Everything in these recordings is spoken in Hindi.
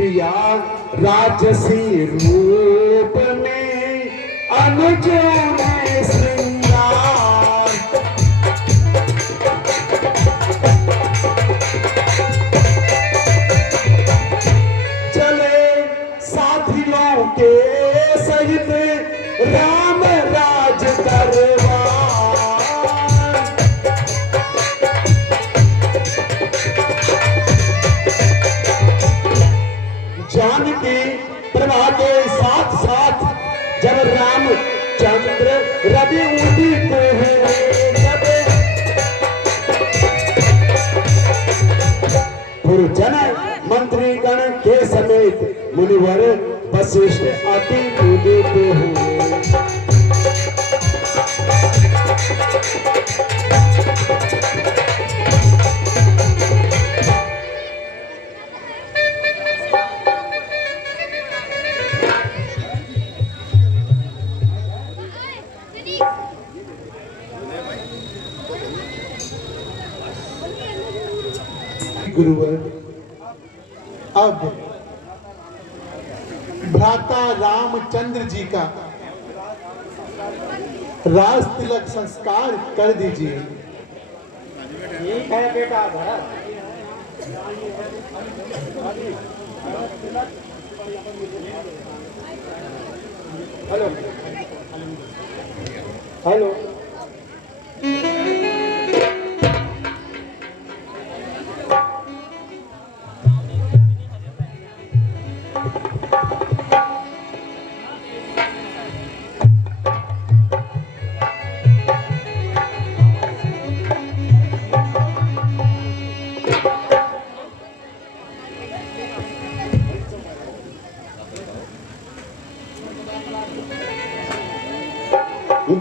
किया राजसी रूप में अनुजों ने श्रृंगार। चले साथियों के सहित राम राज दरबार। जानकी प्रभा के साथ साथ जब रामचंद्र रवि उदित हुए, जब पुरजन मंत्रीगण के समेत मुनिवर वशिष्ठ अति उदित हुए। गुरुवर, अब भ्राता रामचंद्र जी का राज तिलक संस्कार कर दीजिए। ठीक है बेटा भरत। Hello hello.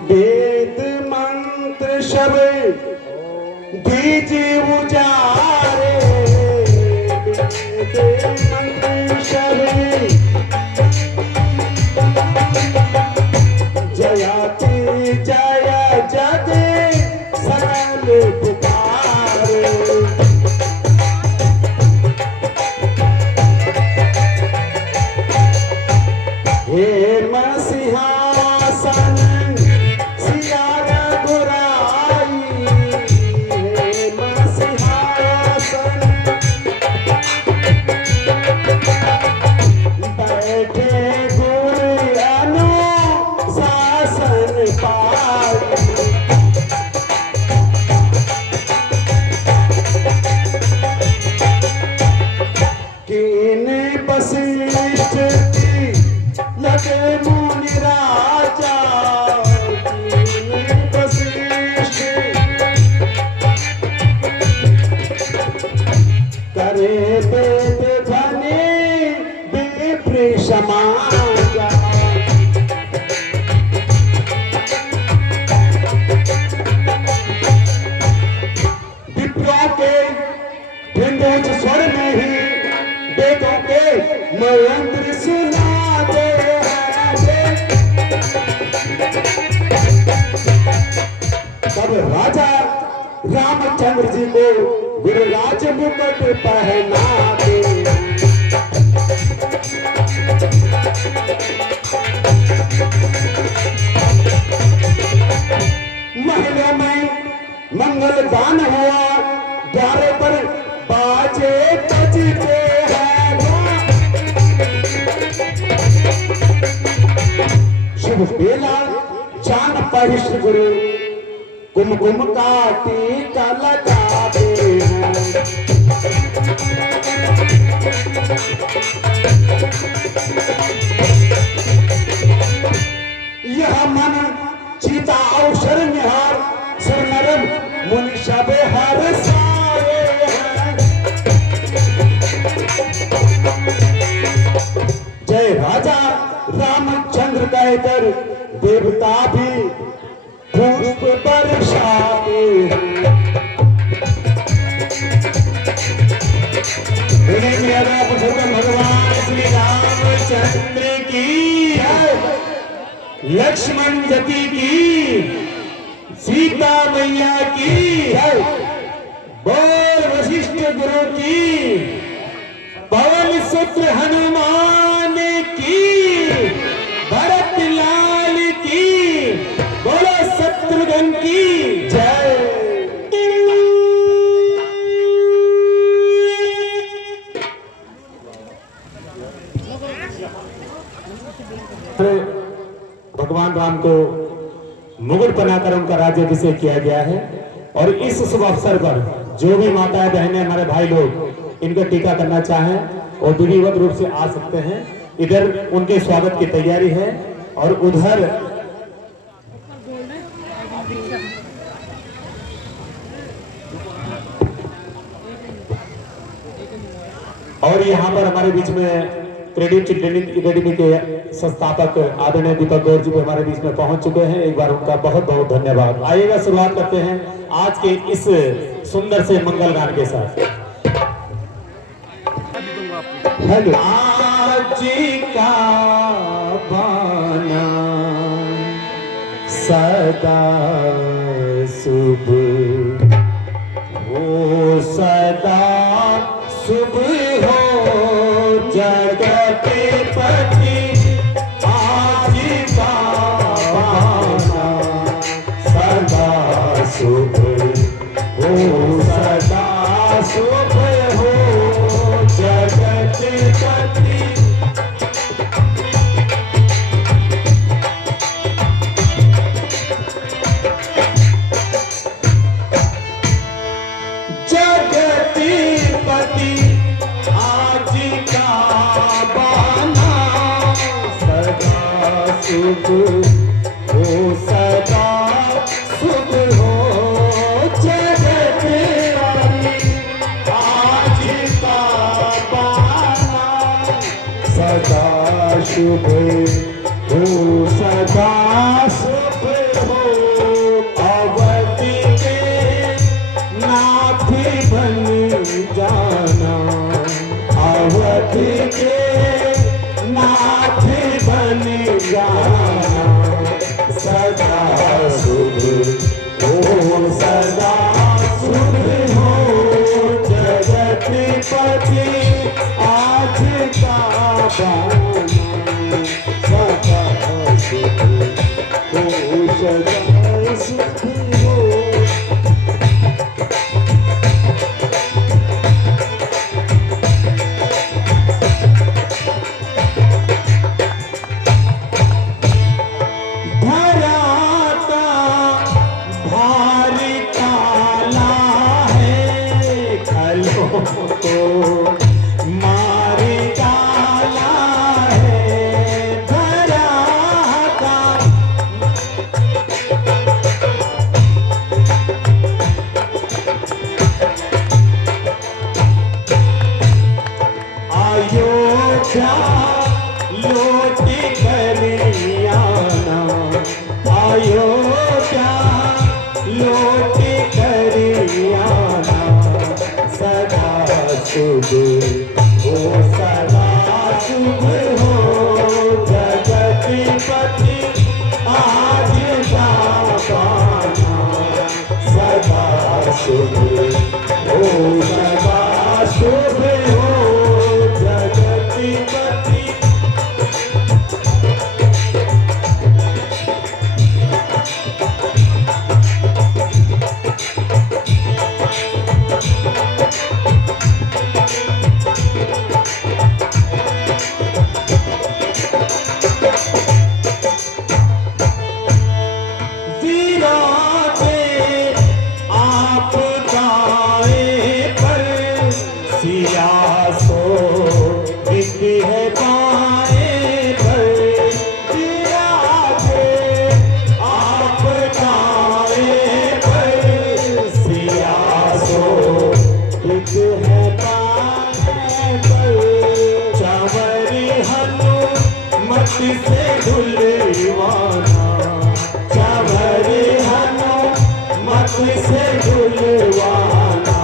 वेद मंत्र शब्द दीजिए उजारे। वेद मंत्र शब्द जयति जय जगत सकल पुकारे। हे सिंहासन स्वर में ही वेदों के मंत्र सुनाते हैं। तब राजा रामचंद्र जी को गुरुराज मुकुट पहनाते। महलों में मंगल गान हुआ, द्वारों पर बाजे बजते हैं। शुभ बेला चांद परिश्र गुरु कुमकुम का टीका लगाते हैं। यह मन चीता अवसर निहार सुरनरम मुनि सब हर सारे हैं। जय राजा रामचंद्र कहकर देवता भी पुष्प बरसाते हैं। भगवान श्री रामचंद्र की है, लक्ष्मण जति की, सीता मैया की है, बोल वशिष्ठ गुरु की, पवन सुपुत्र हनुमान की, भरत लाल की, बोलो शत्रुघ्न की जय। भगवान राम को मुकुट बनाकर उनका राज्याभिषेक किया गया है और इस शुभ अवसर पर जो भी माताएं बहनें हमारे भाई लोग इनका टीका करना चाहें और विधिवत रूप से आ सकते हैं। इधर उनके स्वागत की तैयारी है और उधर और यहाँ पर हमारे बीच में क्रेडिट ट्रेनिंग एकेडमी के संस्थापक आदरणीय दीपक गौर जी भी हमारे बीच में पहुंच चुके हैं। एक बार उनका बहुत बहुत धन्यवाद। आइएगा शुरुआत करते हैं आज के इस सुंदर से मंगल गान के साथ। आज का बाना सदा शुभ हो, सदा शुभ हो जगतपति। आज का बाना सदा शुभ हो, सदा शुभ हो जगतपति। जगतपति आज का बाना सदा शुभ हो, सदा शुभ हो जगतपति। आज का बाना सदा शुभ हो, सदा शुभ हो। अवधि के नाथ बन जाना, अवधि के नाथ बन जाना। सदा शुभ हो, सदा शुभ हो जगतपति। आज का बाना सदा शुभ हो, सदा शुभ हो। को मार डाला है धरा का। अयोध्या लौट कर आना, अयोध्या लौट कर आना। सदा शुभ हो, सदा शुभ हो जगतपति। आज का बाना सदा शुभ हो, सदा शुभ हो जगतपति। से धुलवाना, चावरे हनुमत से धुलवाना।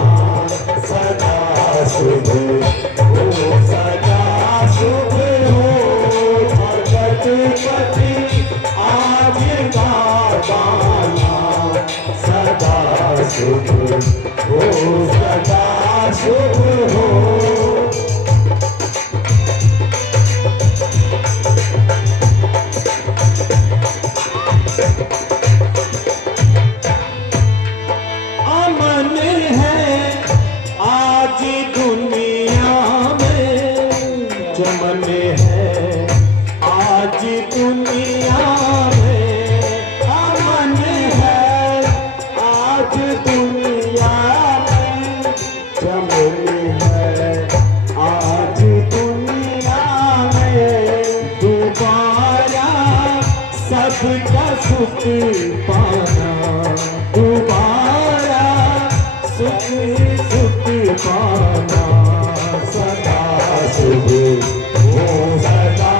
सदा शुभ हो, सदा शुभ हो जगतपति। आज का बाना सदा शुभ हो, सदा शुभ हो। सुख पाना, दोबारा सुख पाना। सदा शुभ हो, सदा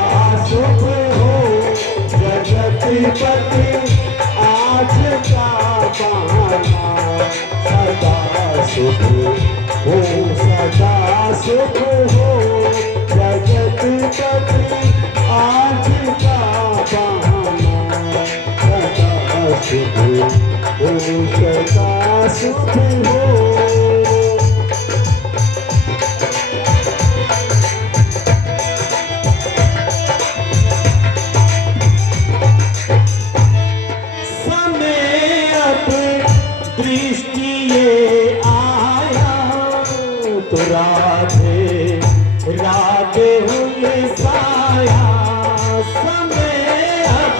शुभ हो, जगतपति आज का पाना। सदा शुभ हो, सदा शुभ हो, जगतपति आज का पाना। सदा शुभ हो, सदा शुभ हो। दृष्टि ये आया तो राधे राधे हुए साया। समय अब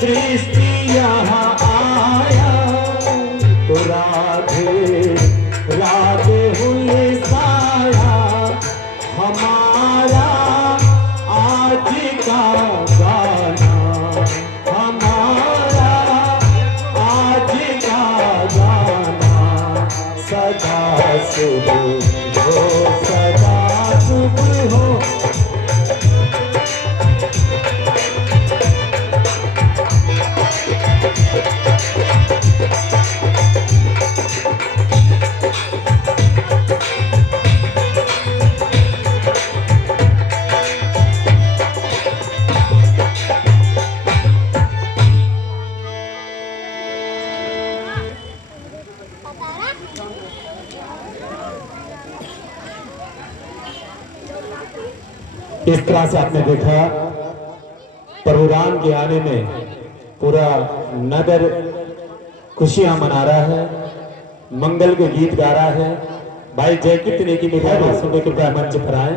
दृष्टि यहाँ आया तो राधे राधे हुए साया। हमारा आज का गाना, हमारा आज का गाना। सदा शुभ हो, सदा शुभ हो। इस तरह से आपने देखा प्रभु राम के आने में पूरा नगर खुशियां मना रहा है, मंगल के गीत गा रहा है। भाई जय कीर्तने की मिठाई सुनने कृपया मंच पर आए।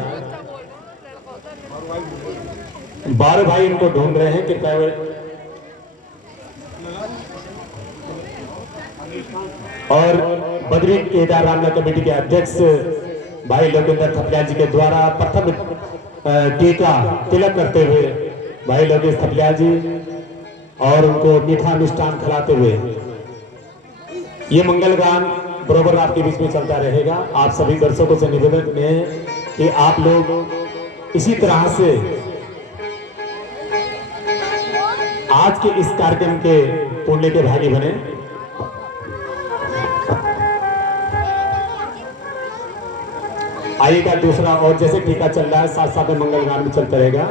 12 भाई इनको ढूंढ रहे हैं, कृपया और बद्री केदार रामला कमेटी के अध्यक्ष भाई लोकेंद्र थपलिया जी के द्वारा प्रथम टीका तिलक करते हुए भाई लोकेश थपलिया जी और उनको मीठा मिष्ठान खिलाते हुए ये मंगल गान बरोबर आपके बीच में चलता रहेगा। आप सभी दर्शकों से निवेदन है कि आप लोग इसी तरह से आज के इस कार्यक्रम के पुण्य के भागी बने। आइएगा दूसरा, और जैसे टीका चल रहा है साथ साथ में मंगल गान भी चलता रहेगा।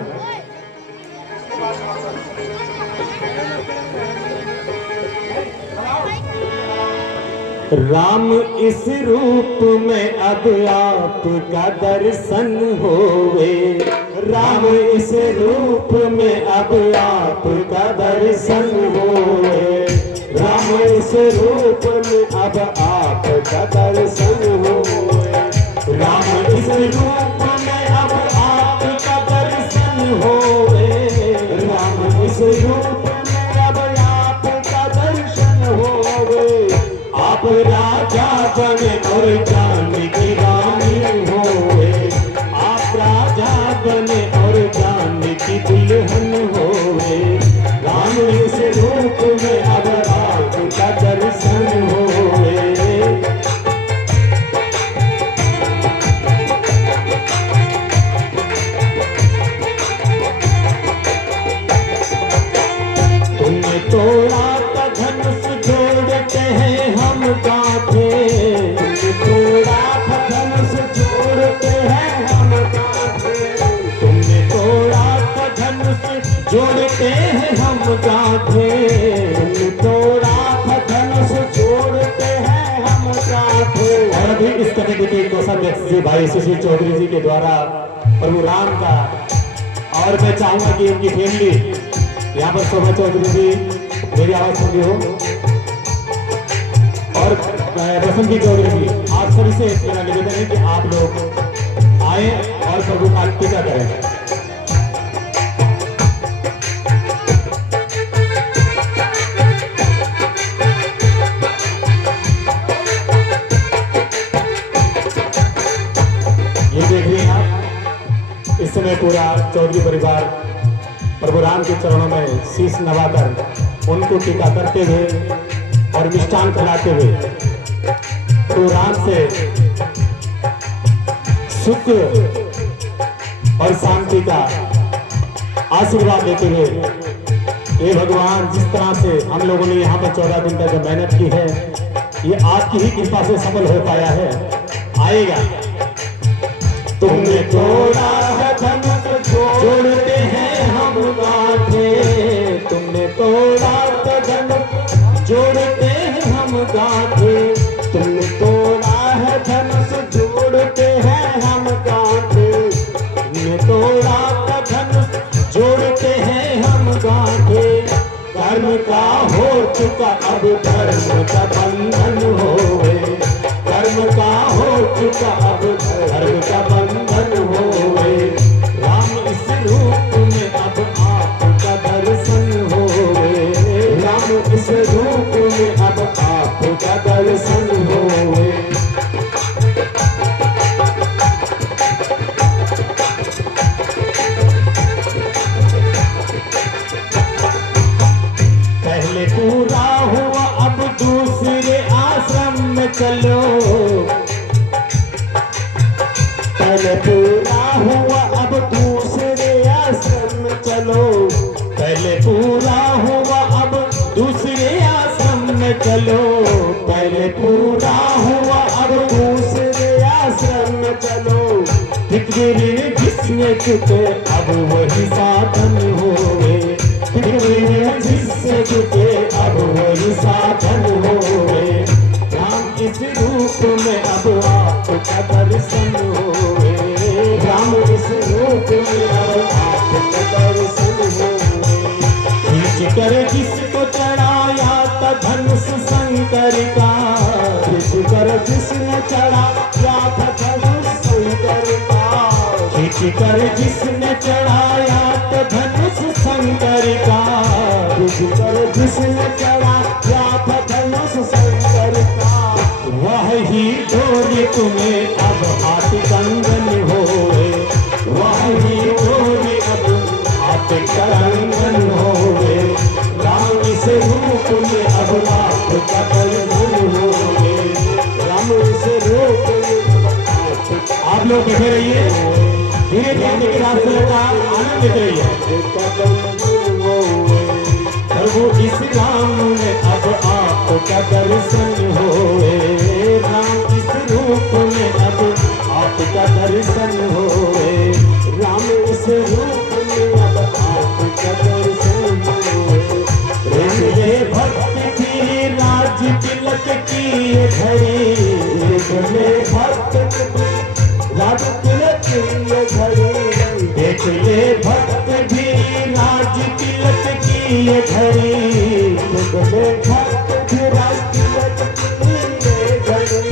राम इस रूप में अब आपका दर्शन होवे। राम इस रूप में अब आपका दर्शन होवे। राम इस रूप में अब आपका दर्शन होवे। राम इस रूप में अब आपका दर्शन होवे। राम इस रूप में अब आपका दर्शन होवे। आप राजा बने और जानकी रानी होवे। आप राजा बने और जानकी दुल्हन होवे। राम इस रूप में अब आपका दर्शन होवे। तुमने तोड़ा का धनुष जोड़ते हैं हम गाथे। तोड़ा का धनुष जोड़ते हैं हम गाथे। तुमने तोड़ा का धनुष जोड़ते हैं हम गाथे। तुमने तोड़ा का धनुष जोड़ते हैं हम गाथे। और अभी इस कमेटी के कोषाध्यक्ष जी भाई सुशील चौधरी जी के द्वारा प्रभु राम का, और मैं चाहूंगा कि उनकी फैमिली यहाँ पर शोभा चौधरी जी मेरी आवाज सुन रही हो, और बसंती चौधरी जी, आप सभी से मेरा निवेदन है कि आप लोग आए और प्रभु का टीका करें। ये देखिए आप, इस समय पूरा चौधरी परिवार प्रभु राम के चरणों में शीश नवाकर उनको टीका करते हुए और मिष्ठान खिलाते हुए कुरान से सुख और शांति का आशीर्वाद देते हुए, ये भगवान जिस तरह से हम लोगों ने यहाँ पर 14 दिन तक मेहनत की है, ये आपकी ही कृपा से सफल हो पाया है। आएगा। तुमने तोड़ा है धनुष जोड़ते हैं हम गांठे, तुमने तोड़ा तो धनुष जोड़ते हैं हम गांठे, तुमने तोड़ा है धनुष जोड़ते हैं हम गांठे, तुमने तोड़ा तो धनुष जोड़ते हैं हम गांठे। कर्म का हो चुका अब धर्म का बंधन होवे, कर्म का हो चुका अब धर्म का बंधन होवे। राम इस रूप में अब आपका दर्शन होवे, राम इस रूप में अब आपका दर्शन होवे। पहले पूरा हुआ अब दूसरे आश्रम में चलो, पहले पूरा हुआ अब दूसरे आश्रम में चलो, पहले पूरा हुआ अब दूसरे आश्रम में चलो, पहले पूरा हुआ अब दूसरे आश्रम में चलो। फिक्र जिसने चुके अब वही साधन होवे, फिक्र जिससे चुके अब वही साधन होवे। राम इस रूप में अब आपका दर्शन होवे, राम इस रूप में अब आपका दर्शन होवे। खींच कर जिसको चढ़ाया था धनुष शंकर का, खींच कर जिसने चढ़ाया था धनुष शंकर का, खींच कर जिसने चढ़ाया तो धनुष शंकर का, खींच कर जिसने चढ़ाया था धनुष शंकर का। वह ही डोरी तुम्हें अब हाथ कंगन होवे, वह ही डोरी अब हाथ कंगन होवे। राम इस रूप में अब आपका दर्शन होवे, राम इस रूप में आप लोग बैठे रहिए, धीरे धीरे रास्ते का आनंद लेते रहिए। प्रभु इस राम ने अब आपका दर्शन होवे, राम इस रूप में अब आपका दर्शन होवे, राम इस रूप में अब आपका दर्शन होवे। ये भक्त की राज तिलक की ये घड़ी, ये भक्त राज तिलक की ये घड़ी, देख ले भक्त भी राज तिलक की ये घड़ी, देख ले भक्त भी राज तिलक की ये घड़ी।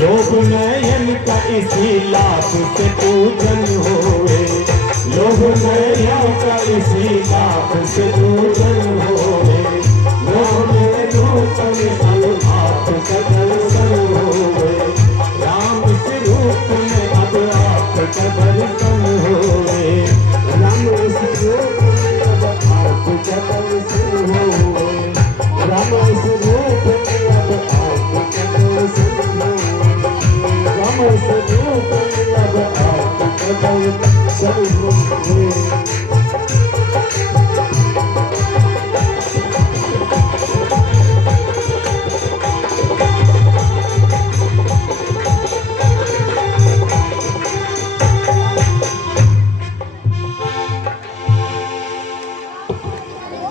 लोभ नयन का इसी लाभ से पूजन होवे, लोभ नयन का इसी लाभ से पूजन होवे। लोभ नयन का आपका दर्शन होवे, राम इस रूप में अब आपका दर्शन होवे, राम इस रूप में अब आपका दर्शन होवे, राम इस रूप में अब आपका दर्शन होवे, राम इस रूप में अब आपका दर्शन होवे।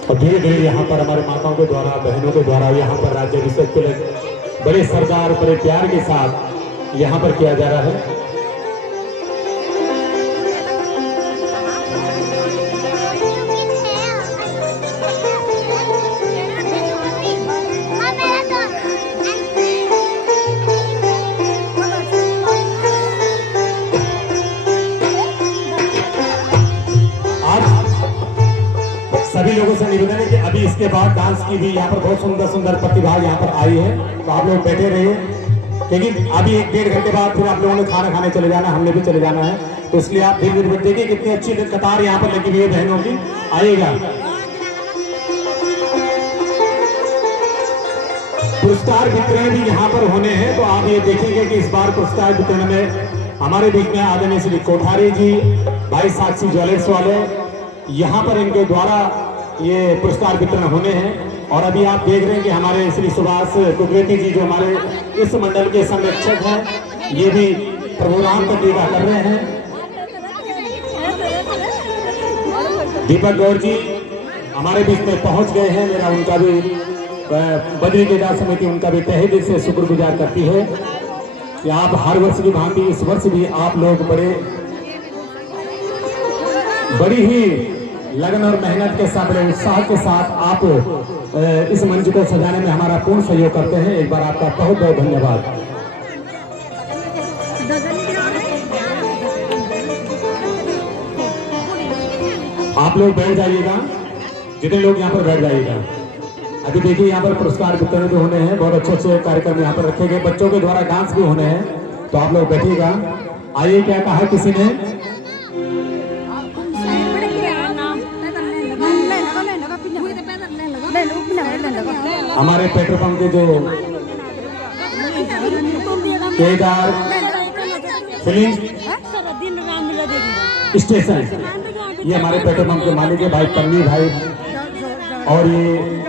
और धीरे धीरे यहाँ पर हमारे माताओं के द्वारा, बहनों के द्वारा यहाँ पर राज्याभिषेक तिलक बड़े सरदार बड़े प्यार के साथ यहाँ पर किया जा रहा है। सभी लोगों से निवेदन है कि अभी इसके बाद डांस की भी यहाँ पर बहुत सुंदर सुंदर प्रतिभा यहाँ पर आई है, तो आप लोग बैठे रहिए, लेकिन अभी 1-1.5 घंटे बाद फिर आप लोगों ने खाना खाने चले जाना, हमने भी चले जाना है, तो इसलिए आप धीरे धीरे देखिए कितनी अच्छी कतार यहाँ पर लगी हुई है बहनों की। आइएगा। पुरस्कार वितरण भी यहाँ पर होने हैं। तो आप ये देखेंगे कि इस बार पुरस्कार वितरण में हमारे बीच में आदरणीय श्री कोठारी जी, भाई साक्षी ज्वेलर्स वाले, यहाँ पर इनके द्वारा ये पुरस्कार वितरण होने हैं। और अभी आप देख रहे हैं कि हमारे श्री सुभाष कुकरेती जी जो हमारे इस मंडल के संरक्षक हैं, ये भी प्रभु राम का टीका कर रहे हैं। दीपक गौर जी हमारे बीच में पहुंच गए हैं। मेरा उनका भी बद्री केदार समिति उनका भी तहे दिल से शुक्रगुजार करती है कि आप हर वर्ष की भांति इस वर्ष भी आप लोग बड़ी ही लगन और मेहनत के साथ, बड़े उत्साह के साथ आप इस मंच को सजाने में हमारा पूर्ण सहयोग करते हैं। एक बार आपका बहुत बहुत धन्यवाद। आप लोग बैठ जाइएगा, जितने लोग यहाँ पर बैठ जाइएगा। अभी देखिए यहाँ पर पुरस्कार वितरण भी होने हैं, बहुत अच्छे अच्छे कार्यक्रम यहाँ पर रखे गए, बच्चों के द्वारा डांस भी होने हैं। तो आप लोग बैठिएगा। आइए, क्या कहा किसी ने? हमारे पेट्रोल पंप के जो केदार फिलिंग स्टेशन, ये हमारे पेट्रोल पंप के मालिक है भाई पन्नी भाई। और ये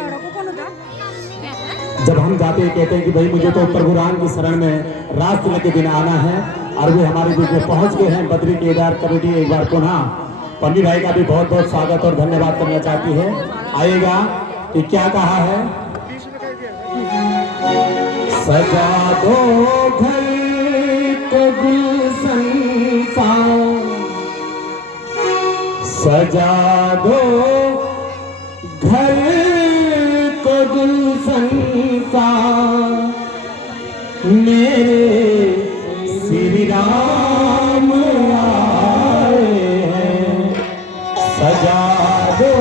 जब हम जाते हैं कहते हैं कि भाई मुझे तो प्रभु राम की शरण में रात तिलक के दिन आना है, और वे हमारे बीच में पहुंच गए हैं। बद्री केदार कमेटी एक बार पुनः पन्नी भाई का भी बहुत बहुत स्वागत और धन्यवाद करना चाहती है। आएगा कि क्या कहा है? सजा दो घर को गुलशन सा, सजा दो घर को गुलशन सा, मेरे श्री राम आए हैं। सजा दो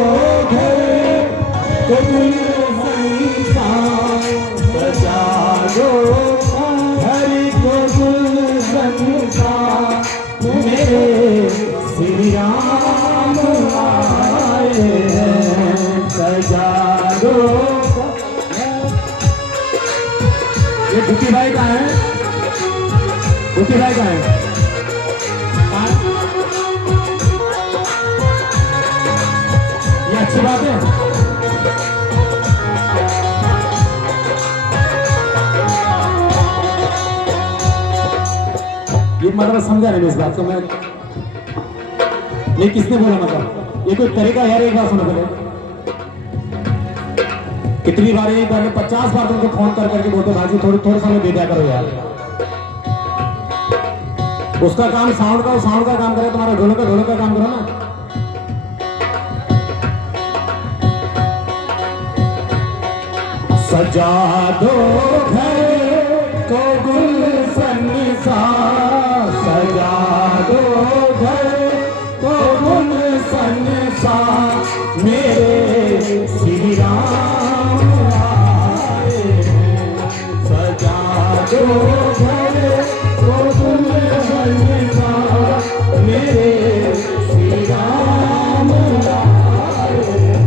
घर को गुलशन सा, सजा दो घर को गुलशन सा, मेरे श्री राम आए हैं। सजा दो। ये बुकी भाई का है, बुकी भाई का है। ये अच्छी बात है। ये मतलब समझा नहीं इस बात को मैं, नहीं किसने बोला मतलब? ये कोई तरीका यार, एक बार सुनो पहले। कितनी बार ये पहले 50 बार तुमको फोन कर करके बोलते भाजी थोड़ा समय दे दिया करो यार। उसका काम साउंड का काम करे, तुम्हारा ढोलक का काम करो ना। सजा दो घर को गुलशन सा, सजा दो घर को गुलशन सा, मेरे श्री राम आए हैं। सजा दो घर को गुलशन सा, मेरे श्री राम आए हैं।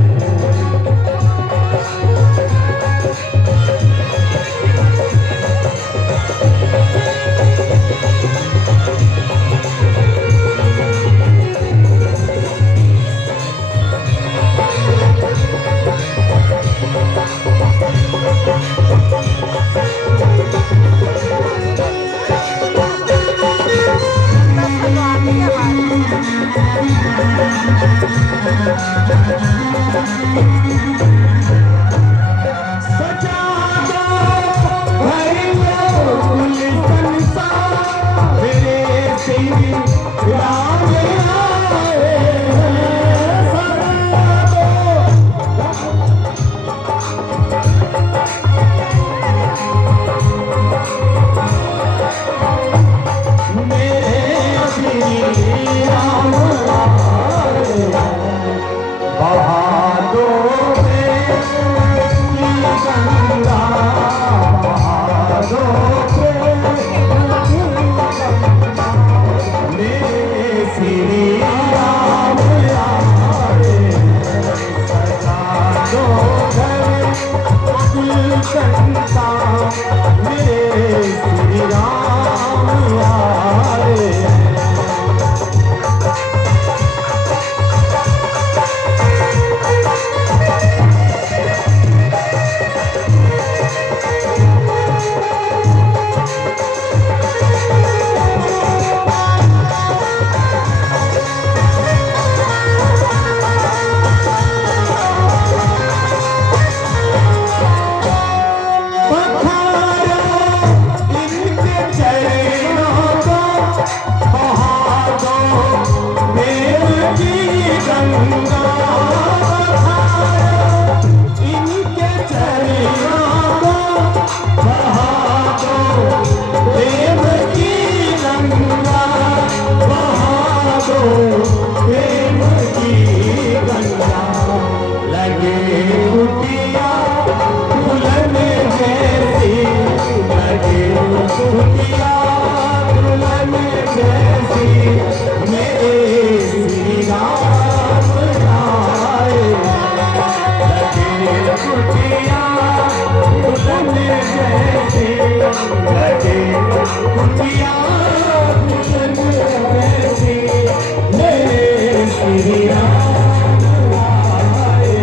श्री राम आए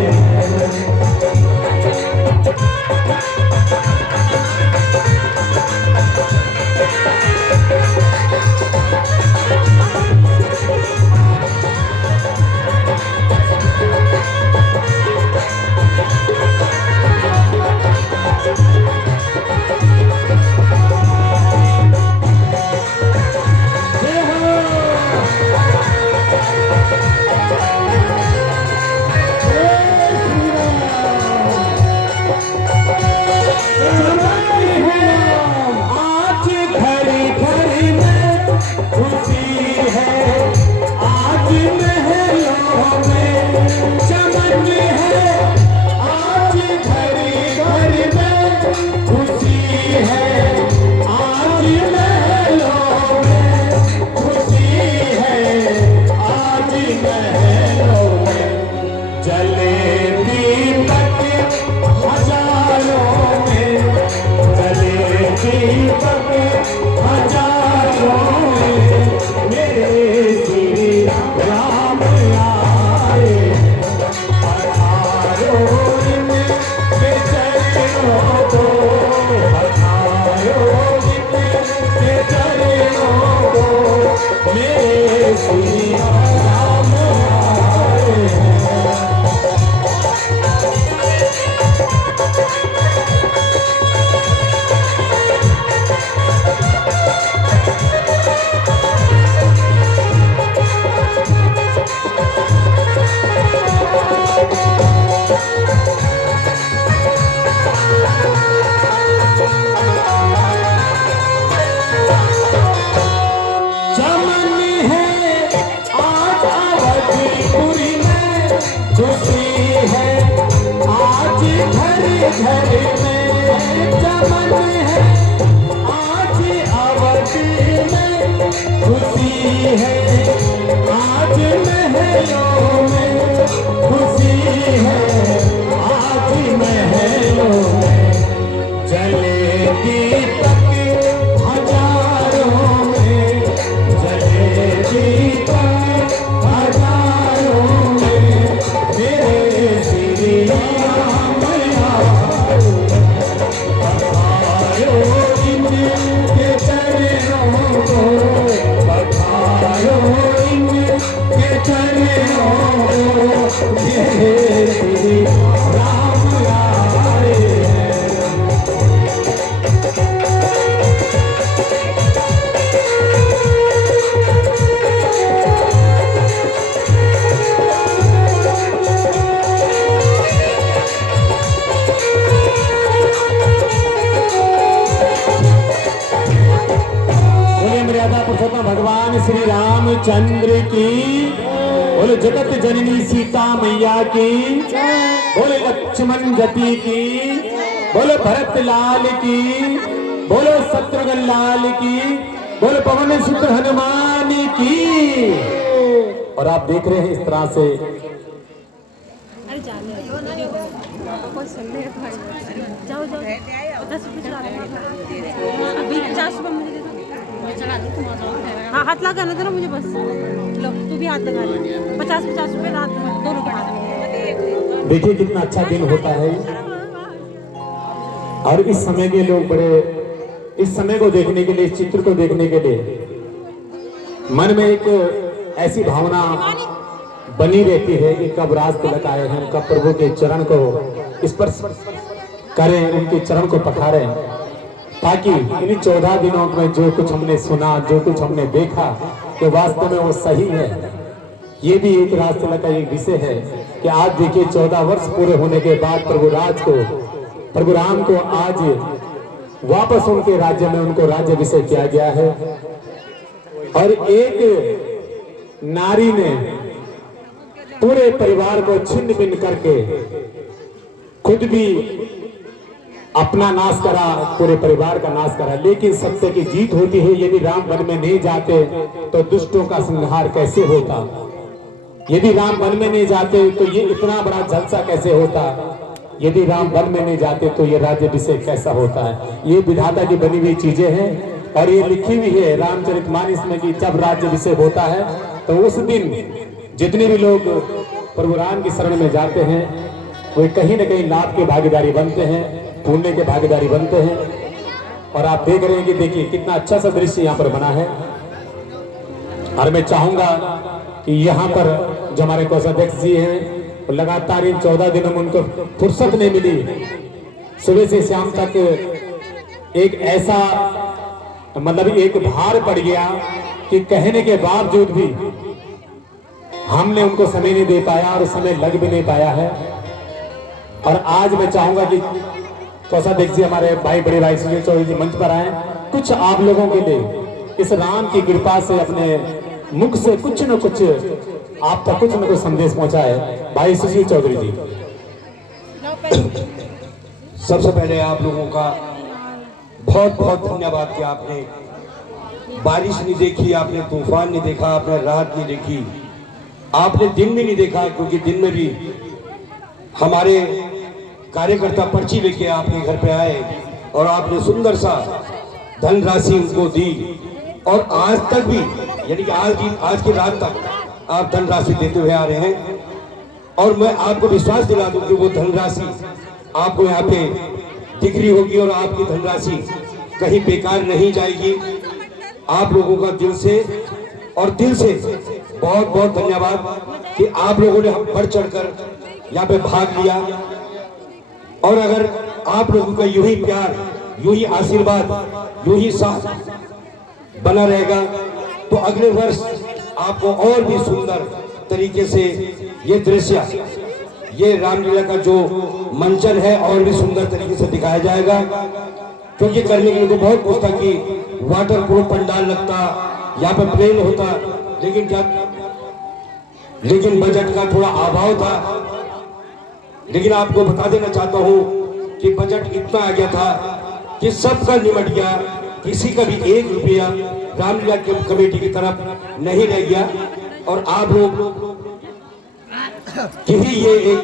भगवान श्री रामचंद्र की, बोले जगत जननी सीता मैया की, बोले लक्ष्मण गति की, बोले भरत लाल की, बोले शत्रुघ्न लाल की, बोले पवन सुत हनुमान की। और आप देख रहे हैं इस तरह से जाओ जाओ 10 रुपये अभी 50 रुपये मुझे दे दो। हाँ हाथ लगा ना मुझे बस। लो तू भी हाथ लगा ले। 50 रुपये हाथ दोनों के हाथ। देखिए कितना अच्छा दिन होता है। और इस समय के लोग बड़े, इस समय को देखने के लिए, इस चित्र को देखने के लिए मन में एक ऐसी भावना बनी रहती है कि कब राज तिलक आए हैं, कब प्रभु के चरण को स्पर्श करें, उनके चरण को पखारें, ताकि इन 14 दिनों में जो कुछ हमने सुना, जो कुछ हमने देखा, तो वास्तव में वो सही है। ये भी एक राज तिलक का एक विषय है कि आज देखिए 14 वर्ष पूरे होने के बाद प्रभु राम को आज वापस उनके राज्य में उनको राज्याभिषेक किया गया है। और एक नारी ने पूरे परिवार को छिन्न भिन्न करके खुद भी अपना नाश करा, पूरे परिवार का नाश करा। लेकिन सत्य की जीत होती है। यदि राम वन में नहीं जाते तो दुष्टों का संहार कैसे होता, यदि राम वन में नहीं जाते तो ये इतना बड़ा जलसा कैसे होता, यदि राम वन में नहीं जाते तो ये राज्याभिषेक कैसा होता है। ये विधाता की बनी हुई चीजें हैं और ये लिखी हुई है रामचरितमानस में कि जब राज्याभिषेक होता है तो उस दिन जितने भी लोग प्रभु राम की शरण में जाते हैं वे कहीं न कहीं लाभ के भागीदारी बनते हैं, पुण्य के भागीदारी बनते हैं। और आप देख रहे हैं कि देखिए कितना अच्छा सा दृश्य यहाँ पर बना है। और मैं चाहूंगा कि यहाँ पर जो हमारे कोषाध्यक्ष जी हैं, लगातार इन 14 दिनों में उनको फुर्सत नहीं मिली, सुबह से शाम तक एक ऐसा मतलब एक भार पड़ गया कि कहने के बावजूद भी हमने उनको समय नहीं दे पाया और समय लग भी नहीं पाया है। और आज मैं चाहूंगा कि कोषाध्यक्ष जी हमारे भाई बड़े भाई सुनील चौधरी जी मंच पर आए, कुछ आप लोगों के लिए इस राम की कृपा से अपने मुख से कुछ न कुछ आप तक कुछ न कुछ संदेश पहुंचाए। भाई सुशील चौधरी जी। सबसे पहले आप लोगों का बहुत बहुत धन्यवाद कि आपने बारिश नहीं देखी, आपने तूफान नहीं देखा, आपने रात नहीं देखी, आपने दिन भी नहीं देखा, क्योंकि दिन में भी हमारे कार्यकर्ता पर्ची लेके आपके घर पे आए और आपने सुंदर सा धनराशि उनको दी। और आज तक भी यानी कि आज की रात तक आप धनराशि देते हुए आ रहे हैं। और मैं आपको विश्वास दिला दूं कि वो धनराशि आपको यहाँ पे दिख रही होगी और आपकी धनराशि कहीं बेकार नहीं जाएगी। आप लोगों का दिल से बहुत बहुत धन्यवाद कि आप लोगों ने हम बढ़ चढ़कर यहाँ पे भाग लिया। और अगर आप लोगों का यूं ही प्यार, यूं ही आशीर्वाद, यूं ही साथ बना रहेगा तो अगले वर्ष आपको और भी सुंदर तरीके से ये दृश्य, ये रामलीला का जो मंचन है और भी सुंदर तरीके से दिखाया जाएगा। क्योंकि करने के लिए तो बहुत कुछ था कि वाटर प्रूफ पंडाल लगता, यहाँ पे प्लेन होता, लेकिन बजट का थोड़ा अभाव था। लेकिन आपको बता देना चाहता हूँ कि बजट इतना आ गया था कि सबका निमट गया, किसी का भी 1 रुपया रामलीला कमेटी की तरफ नहीं रह गया। और आप लोग की ही ये एक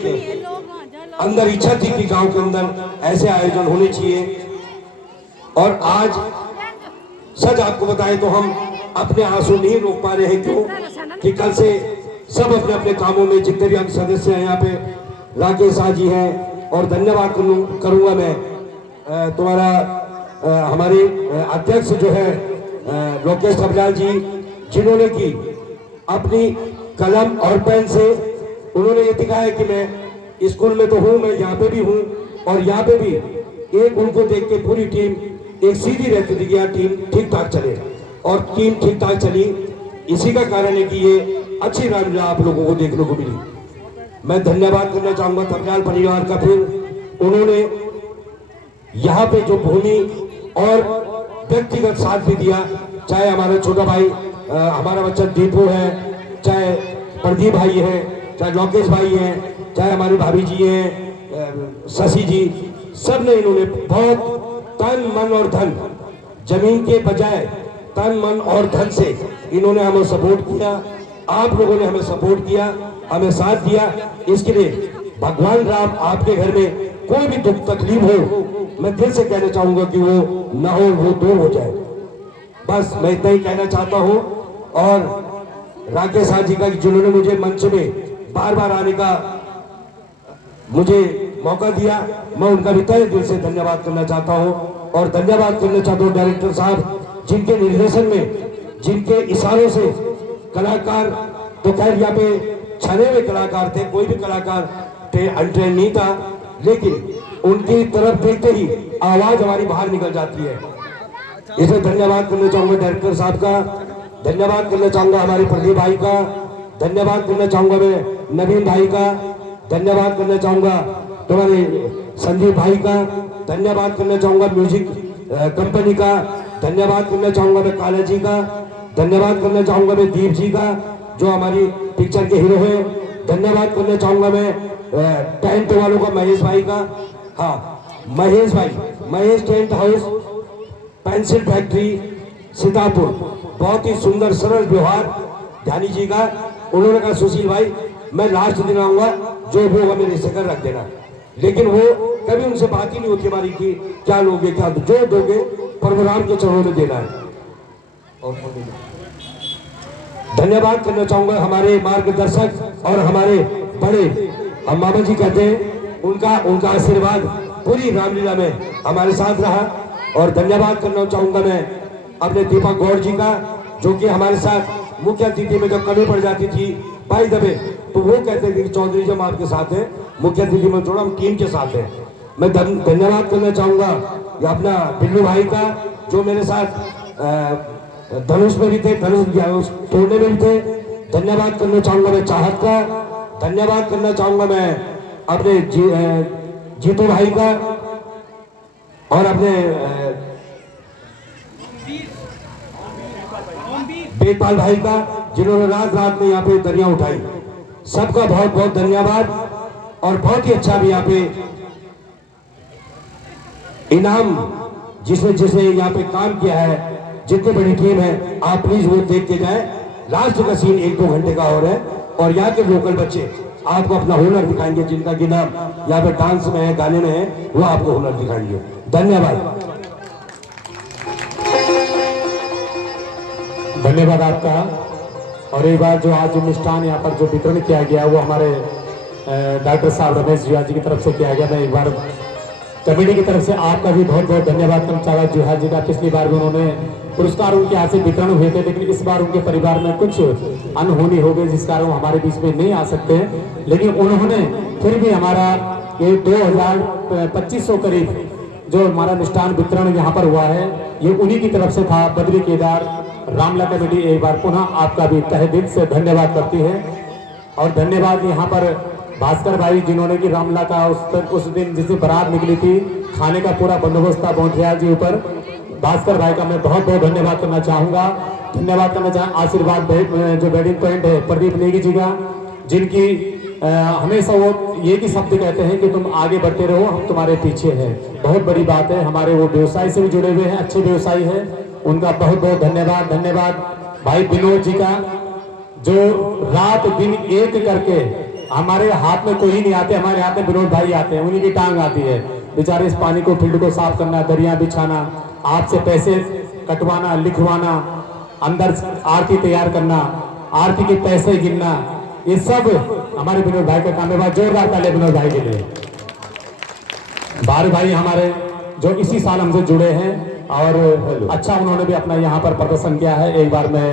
अंदर इच्छा थी कि गांव के अंदर ऐसे आयोजन होने चाहिए। और आज सच आपको बताएं तो हम अपने आंसू नहीं रोक पा रहे हैं। क्यों कि कल से सब अपने अपने कामों में, जितने भी हम सदस्य हैं यहाँ पे, राकेश शाह जी हैं, और धन्यवाद करूंगा मैं तुम्हारा हमारे अध्यक्ष जो है लोकेश सबलाल जी, जिन्होंने की अपनी कलम और पेन से उन्होंने ये दिखाया कि मैं स्कूल में तो हूँ, मैं यहाँ पे भी हूँ। और यहाँ पे भी एक उनको देख के पूरी टीम एक सीधी रहती थी कि यहाँ टीम ठीक ठाक चले, और टीम ठीक ठाक चली। इसी का कारण है कि ये अच्छी रामलीला आप लोगों को देखने को मिली। मैं धन्यवाद करना चाहूंगा थपलियाल परिवार का। फिर उन्होंने यहाँ पे जो भूमि और व्यक्तिगत साथ भी दिया, चाहे हमारा छोटा भाई हमारा बच्चा दीपू है, चाहे प्रदीप भाई है, चाहे लोकेश भाई हैं, चाहे हमारी भाभी जी हैं, शशि जी, सब ने इन्होंने बहुत तन मन और धन, जमीन के बजाय तन मन और धन से इन्होंने हमें सपोर्ट किया। आप लोगों ने हमें सपोर्ट किया, हमें साथ दिया। इसके लिए भगवान राम आपके घर में कोई भी दुख तकलीफ हो, मैं दिल से कहना चाहूंगा कि वो ना हो, वो दूर हो जाए। बस मैं इतना ही कहना चाहता हूँ। और राकेश शाह जी का, जिन्होंने मुझे मंच में बार बार आने का मुझे मौका दिया, मैं उनका भी तहे दिल से धन्यवाद करना चाहता हूँ। और धन्यवाद करना चाहता हूँ डायरेक्टर साहब, जिनके निर्देशन में, जिनके इशारों से कलाकार, तो खैर यहाँ पे छने हुए कलाकार थे, कोई भी कलाकार अनट्रेन नहीं था, लेकिन उनकी तरफ देखते ही आवाज हमारी बाहर निकल जाती है। इसे धन्यवाद करना चाहूंगा डायरेक्टर साहब का, धन्यवाद करना चाहूंगा हमारे प्रदीप भाई का, धन्यवाद करना चाहूंगा मैं नवीन भाई का, धन्यवाद करना चाहूंगा तुम्हारे संदीप भाई का, धन्यवाद करना चाहूंगा म्यूजिक कंपनी का, धन्यवाद करना चाहूंगा मैं काला जी का, धन्यवाद करना चाहूंगा मैं दीप जी का जो हमारी पिक्चर के हीरो हैं, धन्यवाद करना चाहूंगा मैं टेंट वालों का, महेश भाई का। हाँ, महेश भाई, Mahesh tent house, pencil factory Sitapur, बहुत ही सुंदर सरल व्यवहार ध्यानी जी का। उन्होंने कहा सुशील भाई मैं लास्ट दिन आऊंगा, जो वो मेरे से कर रख देना। लेकिन वो कभी उनसे बात ही नहीं होती हमारी कि क्या लोगे, क्या जो दोगे प्रभु राम के चरणों में देना है। और धन्यवाद करना चाहूंगा हमारे मार्गदर्शक और हमारे बड़े, हम मामा जी कहते हैं, उनका आशीर्वाद पूरी रामलीला में हमारे साथ रहा। और धन्यवाद करना चाहूंगा मैं अपने दीपक गौड़ जी का, जो कि हमारे साथ मुख्य अतिथि में जब कमी पड़ जाती थी पाई दबे, तो वो कहते थे कि चौधरी जी हम आपके साथ हैं, मुख्य अतिथि में जोड़ा हम टीम के साथ हैं। मैं धन्यवाद करना चाहूंगा अपना बिल्लू भाई का, जो मेरे साथ धनुष में भी थे, धनुष तोड़ने में भी थे। धन्यवाद करना चाहूंगा मैं चाहत का। धन्यवाद करना चाहूंगा मैं अपने जीतू भाई का और अपने बेकपाल भाई का, जिन्होंने रात रात में यहाँ पे दरिया उठाई। सबका बहुत बहुत धन्यवाद। और बहुत ही अच्छा भी यहाँ पे इनाम जिसने जिसने यहाँ पे काम किया है, जितनी बड़ी टीम है, आप प्लीज वो देख के जाए। लास्ट का सीन 1-2 घंटे का और है, और यहाँ के लोकल बच्चे आपको अपना हुनर दिखाएंगे, जिनका कि नाम यहाँ पे डांस में है, गाने में है, वो आपको हुनर दिखाएंगे। धन्यवाद। धन्यवाद आपका। और एक बार जो आज मिष्ठान यहाँ पर जो वितरण किया गया वो हमारे डॉक्टर साहब रमेश जुहा जी की तरफ से किया गया। मैं एक बार कमेटी की तरफ से आपका भी बहुत बहुत धन्यवाद करना चाहता जुहा जी का। पिछली बार भी उन्होंने पुरस्कार उनके यहाँ से वितरण हुए थे, लेकिन इस बार उनके परिवार में कुछ अनहोनी हो गई, जिस कारण वो हमारे बीच में नहीं आ सकते हैं। लेकिन उन्होंने फिर भी हमारा ये 2500 करीब जो हमारा मिष्ठान वितरण यहाँ पर हुआ है, ये उन्हीं की तरफ से था। बद्री केदार रामला कमेटी एक बार पुनः आपका भी तहे दिल से धन्यवाद करती है। और धन्यवाद यहाँ पर भास्कर भाई, जिन्होंने कि रामला का उस दिन जिस दिन बारात निकली थी, खाने का पूरा बंदोबस्त था बोंठिया जी ऊपर। भास्कर भाई का मैं बहुत बहुत धन्यवाद करना चाहूँगा। धन्यवाद करना चाहूँ आशीर्वाद जो वेडिंग पॉइंट है प्रदीप नेगी जी का, जिनकी हमेशा वो ये की शब्द कहते हैं कि तुम आगे बढ़ते रहो, हम तुम्हारे पीछे हैं। बहुत बड़ी बात है। हमारे वो व्यवसाय से भी जुड़े हुए हैं, अच्छे व्यवसायी हैं, उनका बहुत बहुत धन्यवाद। धन्यवाद भाई विनोद जी का, जो रात दिन एक करके, हमारे हाथ में कोई नहीं आते, हमारे हाथ में विनोद भाई आते हैं, उन्हीं की टांग आती है। बेचारे इस पानी को, फील्ड को साफ करना, दरिया बिछाना, आपसे पैसे कटवाना, लिखवाना, अंदर आरती तैयार करना, आरती के पैसे गिनना, ये सब हमारे विनोद भाई का काम है। जोरदार ताली विनोद भाई के लिए। भारू भाई हमारे जो इसी साल हमसे जुड़े हैं और अच्छा उन्होंने भी अपना यहाँ पर प्रदर्शन किया है। एक बार मैं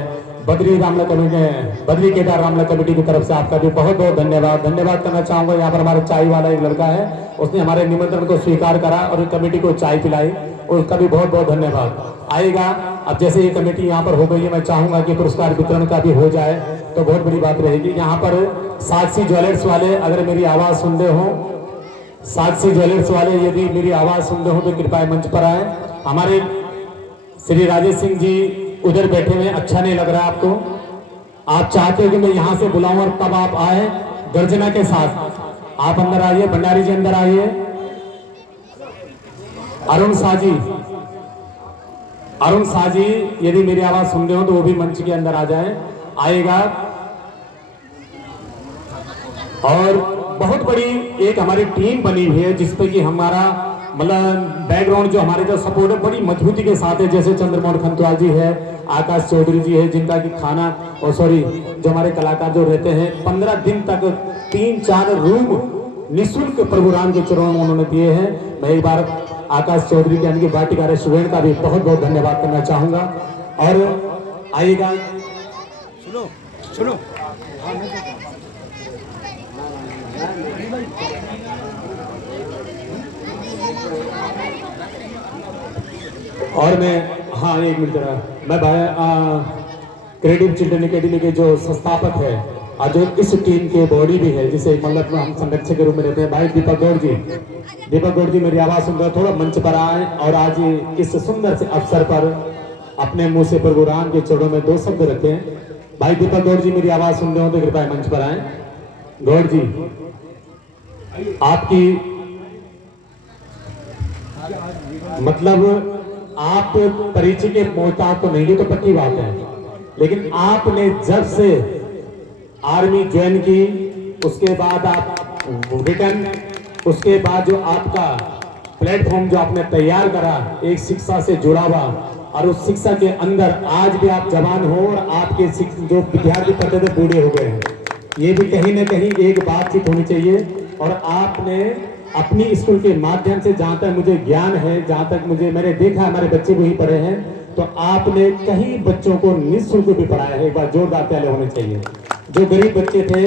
बद्री केदार रामला कमेटी की तरफ से आपका भी बहुत बहुत धन्यवाद करना चाहूंगा। यहाँ पर हमारे चाय वाला एक लड़का है, उसने हमारे निमंत्रण को स्वीकार करा और कमेटी को चाय पिलाई, उसका भी बहुत बहुत धन्यवाद। आएगा अब जैसे ये कमेटी यहाँ पर हो गई है, मैं चाहूंगा कि पुरस्कार वितरण का भी हो जाए तो बहुत बड़ी बात रहेगी। यहाँ पर साक्षी ज्वेलर्स वाले अगर मेरी आवाज सुन रहे हो, साक्षी ज्वेलर्स वाले यदि मेरी आवाज सुन रहे हो तो कृपया मंच पर आए। हमारे श्री राजेश सिंह जी उधर बैठे हुए, अच्छा नहीं लग रहा है आपको? आप चाहते हो कि मैं यहाँ से बुलाऊं और तब आप आए गर्जना के साथ? आप अंदर आइए, भंडारी जी अंदर आइए। अरुण साजी यदि मेरी आवाज सुन रहे हो तो वो भी मंच के अंदर आ जाए, आएगा। और बहुत बड़ी एक हमारी टीम बनी हुई है जिसपे कि हमारा मतलब बैकग्राउंड जो हमारे जो सपोर्ट है बड़ी मजबूती के साथ है। जैसे चंद्रमोहन खंतवाल जी है, आकाश चौधरी जी है, जिनका कि खाना और जो हमारे कलाकार जो रहते हैं 15 दिन तक 3-4 रूम निःशुल्क प्रभु राम के चरणों में उन्होंने दिए हैं। मैं एक बार आकाश चौधरी के यानी कि वाटिका रेस्टोरेंट का भी बहुत बहुत धन्यवाद करना चाहूंगा। और आइएगा, सुनो और मैं एक मिनट जरा, मैं क्रिएटिव चिल्ड्रन अकेडमी के जो संस्थापक है और जो इस टीम के बॉडी भी है, जिसे मतलब हम संरक्षक के रूप में रहते हैं, भाई दीपक गौड़ जी मेरी आवाज सुन रहे हो, थोड़ा मंच पर आए और आज इस सुंदर से अवसर पर अपने मुंह से प्रभु राम के चरणों में 2 शब्द रखे हैं। भाई दीपक गौड़ जी मेरी आवाज सुन रहे हो तो कृपया मंच पर आए। गौड़ जी, आपकी मतलब आप परिचय के मोहताज तो नहीं, तो पक्की बात है, लेकिन आपने जब से आर्मी ज्वाइन की उसके बाद आप रिटर्न, उसके बाद जो आपका प्लेटफॉर्म जो आपने तैयार करा एक शिक्षा से जुड़ा हुआ, और उस शिक्षा के अंदर आज भी आप जवान हो और आपके जो विद्यार्थी पढ़ते थे बूढ़े हो गए हैं, ये भी कहीं ना कहीं एक बातचीत होनी चाहिए। और आपने अपनी स्कूल के माध्यम से, जहाँ तक मुझे ज्ञान है, जहाँ तक मुझे मैंने देखा, हमारे बच्चे वही पढ़े हैं, तो आपने कई बच्चों को निःशुल्क भी पढ़ाया है। एक बार जोरदार ताली होने चाहिए। जो गरीब बच्चे थे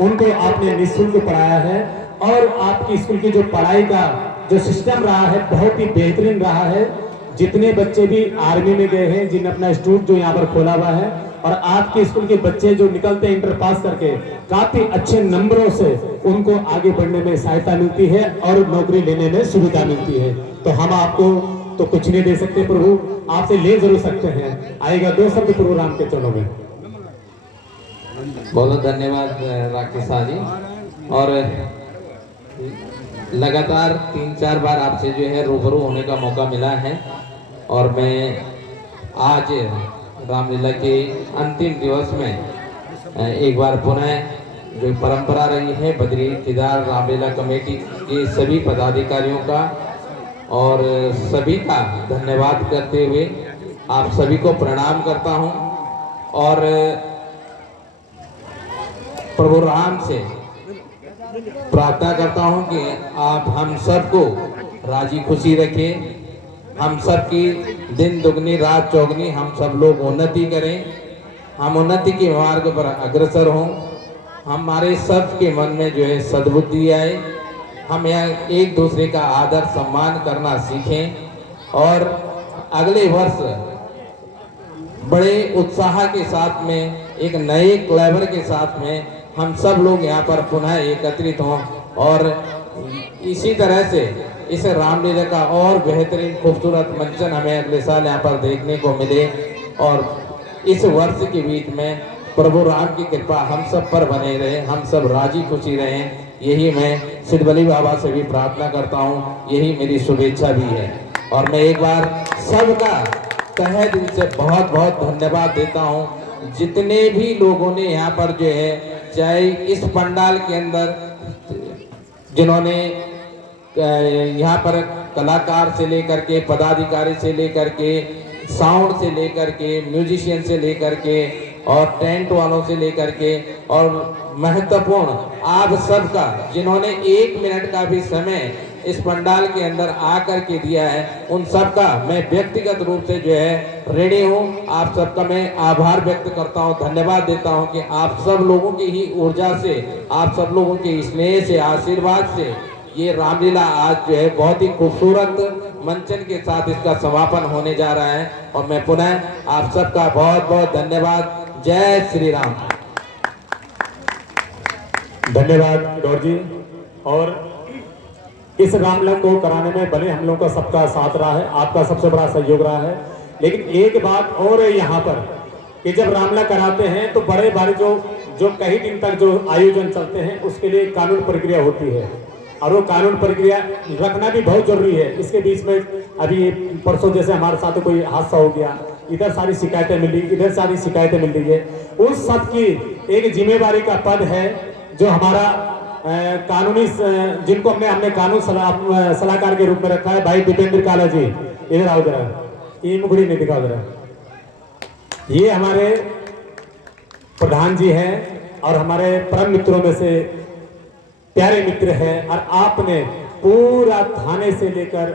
उनको आपने निःशुल्क पढ़ाया है और आपकी स्कूल की जो पढ़ाई का जो सिस्टम रहा है बहुत ही बेहतरीन रहा है। जितने बच्चे भी आर्मी में गए हैं, जिन अपना इंस्टीट्यूट जो यहाँ पर खोला हुआ है, और आपके स्कूल के बच्चे जो निकलते हैं इंटर पास करके काफी अच्छे नंबरों से, उनको आगे बढ़ने में सहायता मिलती है और नौकरी लेने में सुविधा मिलती है। तो हम आपको तो कुछ नहीं दे सकते प्रभु, आपसे ले जरूर सकते हैं। आएगा 2 शब्द प्रभु राम के चरणों में। बहुत धन्यवाद राकेश शाह जी। और लगातार 3-4 बार आपसे जो है रूबरू होने का मौका मिला है, और मैं आज रामलीला के अंतिम दिवस में एक बार पुनः जो परंपरा रही है बद्री केदार रामलीला कमेटी के सभी पदाधिकारियों का और सभी का धन्यवाद करते हुए आप सभी को प्रणाम करता हूं, और प्रभु राम से प्रार्थना करता हूं कि आप हम सबको राजी खुशी रखें, हम सब की दिन दुगनी रात चौगनी हम सब लोग उन्नति करें, हम उन्नति के मार्ग पर अग्रसर हों, हमारे सब के मन में जो है सद्बुद्धि आए, हम यहाँ एक दूसरे का आदर सम्मान करना सीखें, और अगले वर्ष बड़े उत्साह के साथ में एक नए क्लेवर के साथ में हम सब लोग यहाँ पर पुनः एकत्रित हों, और इसी तरह से इस रामलीला का और बेहतरीन खूबसूरत मंचन हमें अगले साल यहाँ पर देखने को मिले, और इस वर्ष के बीच में प्रभु राम की कृपा हम सब पर बने रहे, हम सब राजी खुशी रहें, यही मैं सिद्धबली बाबा से भी प्रार्थना करता हूँ, यही मेरी शुभेच्छा भी है। और मैं एक बार सबका तहे दिल से बहुत बहुत धन्यवाद देता हूँ, जितने भी लोगों ने यहाँ पर जो है, चाहे इस पंडाल के अंदर जिन्होंने यहाँ पर कलाकार से लेकर के, पदाधिकारी से लेकर के, साउंड से लेकर के, म्यूजिशियन से लेकर के, और टेंट वालों से लेकर के, और महत्वपूर्ण आप सबका जिन्होंने 1 मिनट का भी समय इस पंडाल के अंदर आकर के दिया है, उन सबका मैं व्यक्तिगत रूप से जो है ऋणी हूँ। आप सबका मैं आभार व्यक्त करता हूँ, धन्यवाद देता हूँ कि आप सब लोगों की ही ऊर्जा से, आप सब लोगों के स्नेह से, आशीर्वाद से ये रामलीला आज जो है बहुत ही खूबसूरत मंचन के साथ इसका समापन होने जा रहा है, और मैं पुनः आप सबका बहुत बहुत धन्यवाद। जय श्री राम। धन्यवाद गौर जी। और इस रामलीला को कराने में भले हम लोगों का सबका साथ रहा है, आपका सबसे बड़ा सहयोग रहा है, लेकिन एक बात और है यहाँ पर कि जब रामलीला कराते हैं तो बड़े भारी जो कई दिन तक जो आयोजन चलते हैं उसके लिए कानून प्रक्रिया होती है, और वो कानून प्रक्रिया रखना भी बहुत जरूरी है। इसके बीच में अभी परसों जैसे हमारे साथ कोई हादसा हो गया, इधर सारी शिकायतें मिली, इधर सारी शिकायतें मिल रही है, उस सब की एक जिम्मेवारी का पद है जो हमारा कानूनी, जिनको हमने कानून सलाहकार के रूप में रखा है, भाई दीपेंद्र काला जी, इधर आओ जरा, ये मुखड़ी नहीं दिखाओ जरा। ये हमारे प्रधान जी हैं और हमारे परम मित्रों में से प्यारे मित्र हैं, और आपने पूरा थाने से लेकर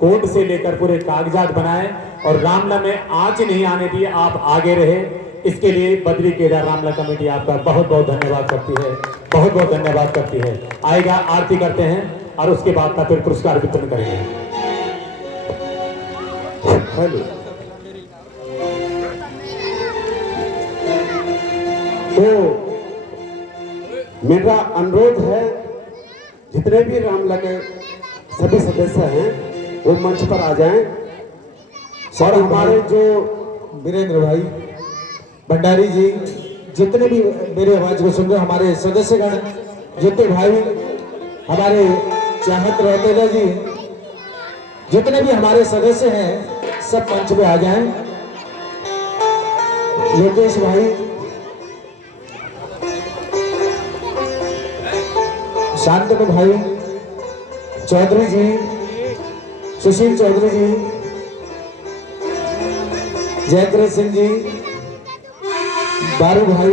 कोर्ट से लेकर पूरे कागजात बनाए और रामलीला में आंच नहीं आने दिए, आप आगे रहे। इसके लिए बद्री केदार रामलीला कमेटी आपका बहुत बहुत धन्यवाद करती है, बहुत बहुत धन्यवाद करती है। आएगा आरती करते हैं और उसके बाद का फिर पुरस्कार वितरण करेंगे। हेलो, तो मेरा अनुरोध है जितने भी रामलीला के सभी सदस्य हैं वो मंच पर आ जाएं, और हमारे जो वीरेंद्र भाई भंडारी जी, जितने भी मेरे आवाज को सुन रहे हमारे सदस्यगण, जितने भाई हमारे चाहत रौतेला जी, जितने भी हमारे सदस्य हैं सब मंच पे आ जाएं। योगेश भाई, शांतनु भाई, चौधरी जी, सुशील चौधरी जी, जयकृष्ण जी, बारू भाई,